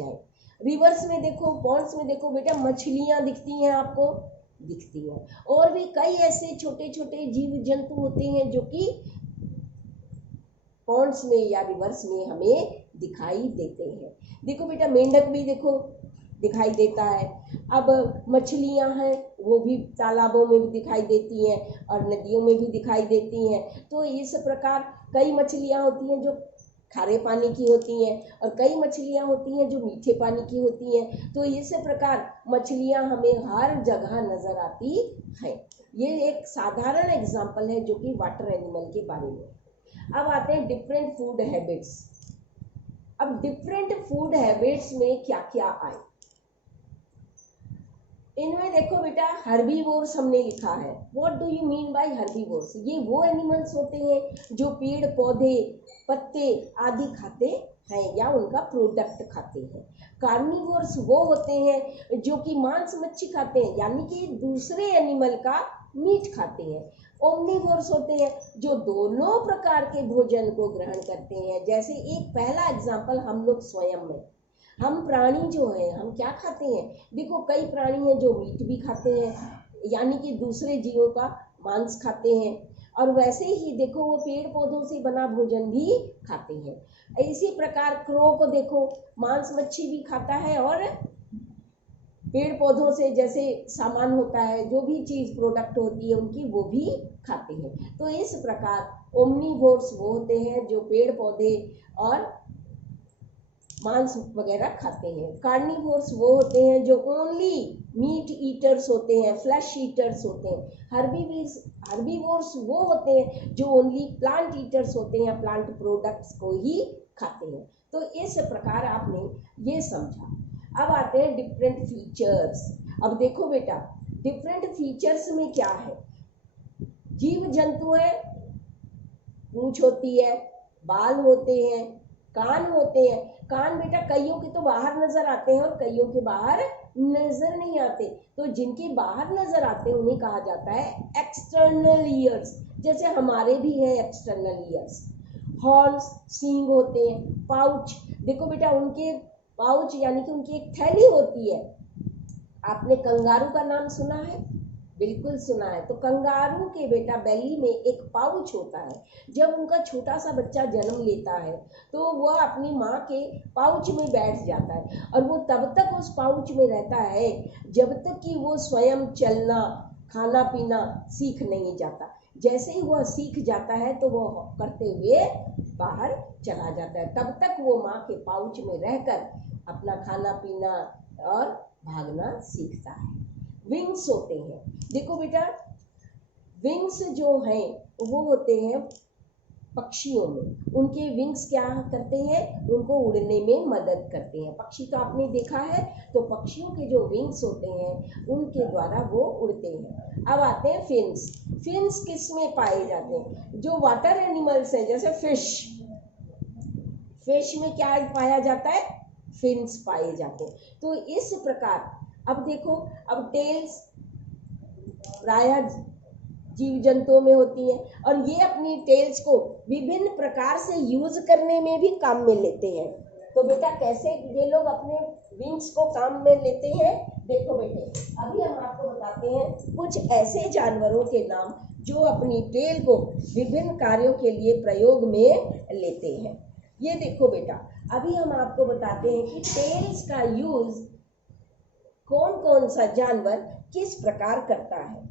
जाए। रिवर्स में देखो, पॉन्ड्स में देखो बेटा, मछलियां दिखती हैं आपको, दिखती हैं, और भी कई ऐसे छोटे छोटे जीव जंतु होते हैं जो कि पॉन्ड्स में या रिवर्स में हमें दिखाई देते हैं। देखो बेटा, मेंढक भी देखो दिखाई देता है। अब मछलियां हैं वो भी तालाबों में भी दिखाई देती हैं और नदियों में भी दिखाई देती हैं। तो इस प्रकार कई मछलियां होती हैं जो खारे पानी की होती हैं और कई मछलियां होती हैं जो मीठे पानी की होती हैं। तो इस प्रकार मछलियां हमें हर जगह नजर आती हैं। ये एक साधारण एग्जाम्पल है जो कि वाटर एनिमल के बारे में। अब आते हैं डिफरेंट फूड हैबिट्स। अब डिफरेंट फूड हैबिट्स में क्या क्या आए, इनमें देखो बेटा, हर्बीवोर्स हमने लिखा है। What do you mean by herbivores? ये वो एनिमल्स होते हैं जो पेड़ पौधे पत्ते आदि खाते हैं या उनका प्रोडक्ट खाते हैं। कार्निवोर्स वो होते हैं जो कि मांस मच्छी खाते हैं, यानी कि दूसरे एनिमल का मीट खाते हैं। ओमनिवोर्स होते हैं जो दोनों प्रकार के भोजन को ग्रहण करते हैं। जैसे एक पहला एग्जाम्पल हम लोग स्वयं में, हम प्राणी जो है हम क्या खाते हैं? देखो, कई प्राणी हैं जो मीट भी खाते हैं, यानी कि दूसरे जीवों का मांस खाते हैं, और वैसे ही देखो वो पेड़ पौधों से बना भोजन भी खाते हैं। इसी प्रकार क्रो को देखो, मांस मच्छी भी खाता है और पेड़ पौधों से जैसे सामान होता है, जो भी चीज प्रोडक्ट होती है उनकी, वो भी खाते हैं। तो इस प्रकार ओमनिवोर्स वो होते हैं जो पेड़ पौधे और मांस वगैरह खाते हैं। कार्निवोर्स वो होते हैं जो ओनली मीट ईटर्स होते हैं, फ्लैश ईटर्स होते हैं। हर्बीवोर्स वो होते हैं जो ओनली प्लांट ईटर्स होते हैं, प्लांट प्रोडक्ट्स को ही खाते हैं। तो इस प्रकार आपने ये समझा। अब आते हैं डिफरेंट फीचर्स। अब देखो बेटा, डिफरेंट फीचर्स में क्या है? जीव जंतु है, पूंछ होती है, बाल होते हैं, कान होते हैं। कान बेटा कईयों के तो बाहर नजर आते हैं और कईयों के बाहर नजर नहीं आते। तो जिनके बाहर नजर आते हैं उन्हें कहा जाता है एक्सटर्नल ईयर्स, जैसे हमारे भी है एक्सटर्नल ईयर्स। हॉर्न्स, सींग होते हैं। पाउच, देखो बेटा, उनके पाउच यानी कि उनकी एक थैली होती है। आपने कंगारू का नाम सुना है? बिल्कुल सुना है। तो कंगारू के बेटा बेली में एक पाउच होता है। जब उनका छोटा सा बच्चा जन्म लेता है तो वह अपनी माँ के पाउच में बैठ जाता है और वो तब तक उस पाउच में रहता है जब तक कि वो स्वयं चलना खाना पीना सीख नहीं जाता। जैसे ही वह सीख जाता है तो वो करते हुए बाहर चला जाता है। तब तक वो माँ के पाउच में रहकर अपना खाना पीना और भागना सीखता है। विंग्स होते हैं। देखो बेटा, विंग्स जो हैं वो होते हैं पक्षियों में। उनके विंग्स क्या करते हैं? उनको उड़ने में मदद करते हैं। पक्षी तो आपने देखा है, तो पक्षियों के जो विंग्स होते हैं उनके द्वारा वो उड़ते हैं। अब आते हैं फिन्स। फिन्स किस में पाए जाते हैं? जो वाटर एनिमल्स हैं, जैसे फिश, फिश में क्या पाया जाता है? फिन्स पाए जाते हैं। तो इस प्रकार अब देखो, अब टेल्स प्रायः जीव जंतुओं में होती हैं और ये अपनी टेल्स को विभिन्न प्रकार से यूज करने में भी काम में लेते हैं। तो बेटा कैसे ये लोग अपने विंग्स को काम में लेते हैं? देखो बेटे, अभी हम आपको बताते हैं कुछ ऐसे जानवरों के नाम जो अपनी टेल को विभिन्न कार्यों के लिए प्रयोग में लेते हैं। ये देखो बेटा, अभी हम आपको बताते हैं कि टेल्स का यूज कौन कौन सा जानवर किस प्रकार करता है।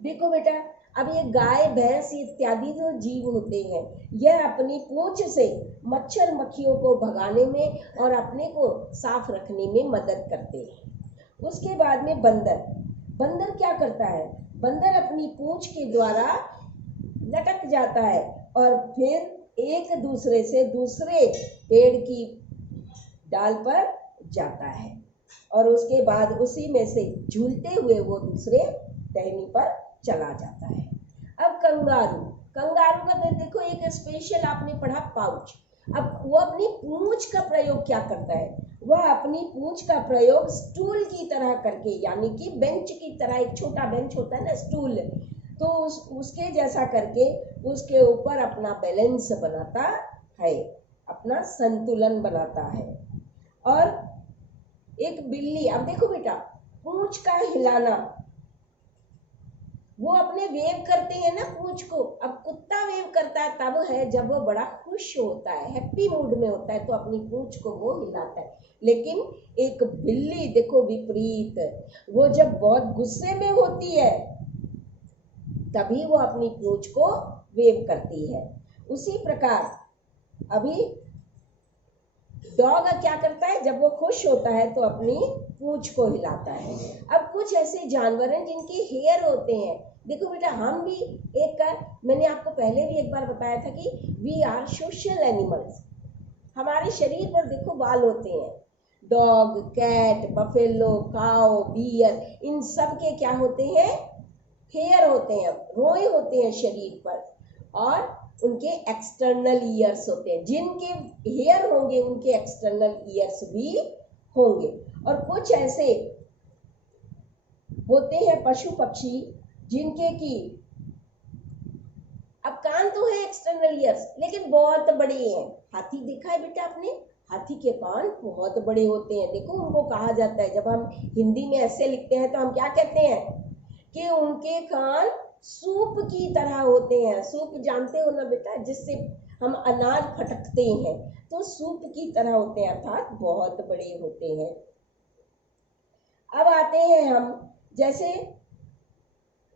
देखो बेटा, अब ये गाय भैंस इत्यादि जो जीव होते हैं यह अपनी पूंछ से मच्छर मक्खियों को भगाने में और अपने को साफ रखने में मदद करते हैं। उसके बाद में बंदर, बंदर क्या करता है? बंदर अपनी पूंछ के द्वारा लटक जाता है और फिर एक दूसरे से दूसरे पेड़ की डाल पर जाता है और उसके बाद उसी में से झूलते हुए वो दूसरे टहनी पर चला जाता है। अब कंगारू, कंगारू का देखो एक स्पेशल आपने पढ़ा पाउच। अब वो अपनी पूंछ का प्रयोग क्या करता है? वह अपनी पूंछ का प्रयोग स्टूल की तरह करके, यानी कि बेंच की तरह, एक छोटा बेंच होता है ना स्टूल, तो उसके जैसा करके उसके ऊपर अपना बैलेंस बनाता है, अपना संतुलन बनाता है। और एक बिल्ली, अब देखो बेटा, पूंछ का हिलाना, वो अपने वेव करते हैं ना पूंछ को। अब कुत्ता वेव करता है तब है जब वो बड़ा खुश होता है, हैप्पी मूड में होता है, तो अपनी पूंछ को वो हिलाता है। लेकिन एक बिल्ली देखो विपरीत, वो जब बहुत गुस्से में होती है तभी वो अपनी पूंछ को वेव करती है। उसी प्रकार अभी डॉग क्या करता है, जब वो खुश होता है तो अपनी पूंछ को हिलाता है। अब कुछ ऐसे जानवर हैं जिनके हेयर होते हैं। देखो बेटा, हम भी मैंने आपको पहले भी एक बार बताया था कि वी आर सोशल एनिमल्स। हमारे शरीर पर देखो बाल होते हैं। डॉग, कैट, बफेलो, काऊ, बियर, इन सब के क्या होते हैं, हेयर होते हैं, रोए होते हैं शरीर पर, और उनके एक्सटर्नल ईयर्स होते हैं। जिनके हेयर होंगे उनके एक्सटर्नल ईयर्स भी होंगे। और कुछ ऐसे होते हैं पशु पक्षी जिनके की अब कान तो है एक्सटर्नल ईयर्स, लेकिन बहुत बड़े हैं। हाथी देखा है बेटा आपने, हाथी के कान बहुत बड़े होते हैं। देखो उनको कहा जाता है, जब हम हिंदी में ऐसे लिखते हैं तो हम क्या कहते हैं कि उनके कान सूप की तरह होते हैं। सूप जानते हो ना बेटा, जिससे हम अनाज फटकते हैं, तो सूप की तरह होते हैं, अर्थात बहुत बड़े होते हैं। अब आते हैं हम, जैसे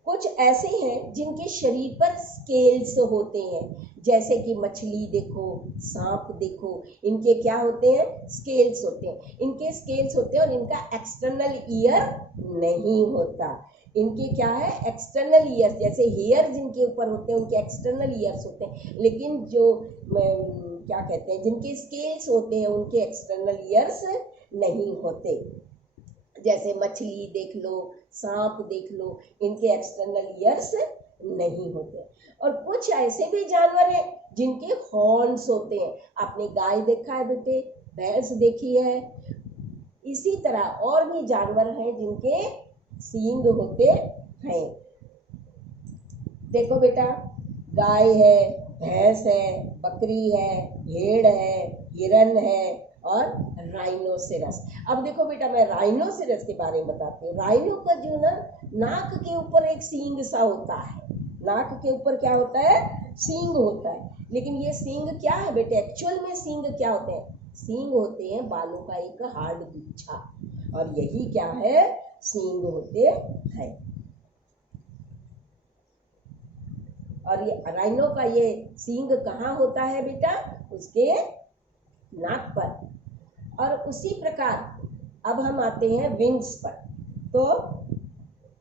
कुछ ऐसे हैं जिनके शरीर पर स्केल्स होते हैं, जैसे कि मछली देखो, सांप देखो, इनके क्या होते हैं, स्केल्स होते हैं। इनके स्केल्स होते हैं और इनका एक्सटर्नल ईयर नहीं होता। इनके क्या है, एक्सटर्नल ईयर्स, जैसे हेयर जिनके ऊपर होते हैं उनके एक्सटर्नल ईयर्स होते हैं, लेकिन जो क्या कहते हैं, जिनके स्केल्स होते हैं उनके एक्सटर्नल ईयर्स नहीं होते। जैसे मछली देख लो, सांप देख लो, इनके एक्सटर्नल ईयर्स नहीं होते। और कुछ ऐसे भी जानवर हैं जिनके हॉर्न्स होते हैं। आपने गाय देखा है बेटे, भैंस देखी है, इसी तरह और भी जानवर हैं जिनके सींग होते हैं। देखो बेटा, गाय है, भैंस है, बकरी है, भेड़ है, हिरन है और राइनोसेरस। अब देखो बेटा, मैं राइनोसेरस के बारे में बताती हूँ। राइनो का जो ना नाक के ऊपर एक सींग सा होता है, नाक के ऊपर क्या होता है, सींग होता है। लेकिन ये सींग क्या है बेटे, एक्चुअल में सींग क्या होते हैं, सींग होते हैं बालों का एक हार्ड गुच्छा, और यही क्या है, सींग होते हैं। और ये राइनो का ये सींग कहाँ होता है बेटा, उसके नाक पर। और उसी प्रकार अब हम आते हैं विंग्स पर। तो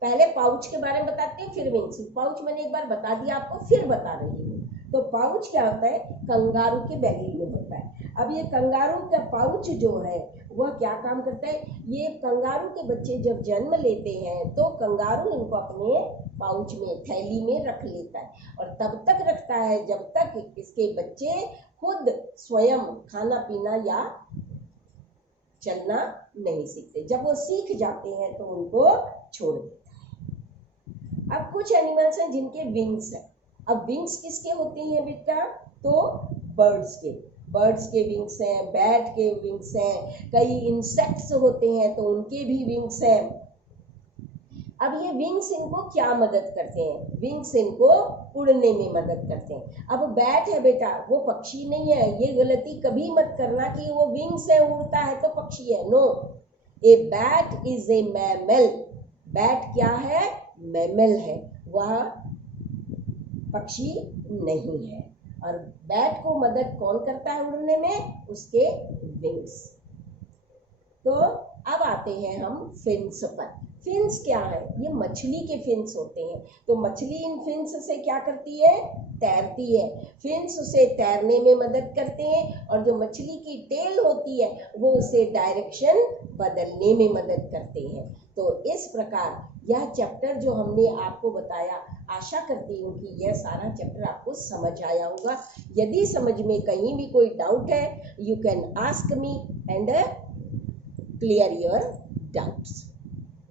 पहले पाउच के बारे में बताते हैं, फिर विंग्स। पाउच मैंने एक बार बता दिया आपको, फिर बता रही हूँ। तो पाउच क्या होता है, कंगारू के बेली में होता है। अब ये कंगारू का पाउच जो है वह क्या काम करता है, ये कंगारू के बच्चे जब जन्म लेते हैं तो कंगारू इनको अपने पाउच में, थैली में रख लेता है, और तब तक रखता है जब तक इसके बच्चे खुद स्वयं खाना पीना या चलना नहीं सीखते। जब वो सीख जाते हैं तो उनको छोड़ देता है। अब कुछ एनिमल्स हैं जिनके विंग्स हैं। अब विंग्स किसके होते हैं बेटा, तो बर्ड्स के विंग्स हैं, बैट के विंग्स हैं, कई इंसेक्ट्स होते हैं तो उनके भी विंग्स हैं। अब ये विंग्स इनको क्या मदद करते हैं, विंग्स इनको उड़ने में मदद करते हैं। अब बैट है बेटा, वो पक्षी नहीं है, ये गलती कभी मत करना कि वो विंग से उड़ता है तो पक्षी है। No, a bat is a mammal. Bat क्या है, मैमल है, वह पक्षी नहीं है। और बैट को मदद कौन करता है उड़ने में, उसके विंग्स। तो अब आते हैं हम फिन्स पर। फिन्स क्या है, ये मछली के फिन्स होते हैं। तो मछली इन फिन्स से क्या करती है, तैरती है। फिन्स उसे तैरने में मदद करते हैं, और जो मछली की टेल होती है वो उसे डायरेक्शन बदलने में मदद करते हैं। तो इस प्रकार यह चैप्टर जो हमने आपको बताया, आशा करती हूँ कि यह सारा चैप्टर आपको समझ आया होगा। यदि समझ में कहीं भी कोई डाउट है, you can ask me and clear your doubts.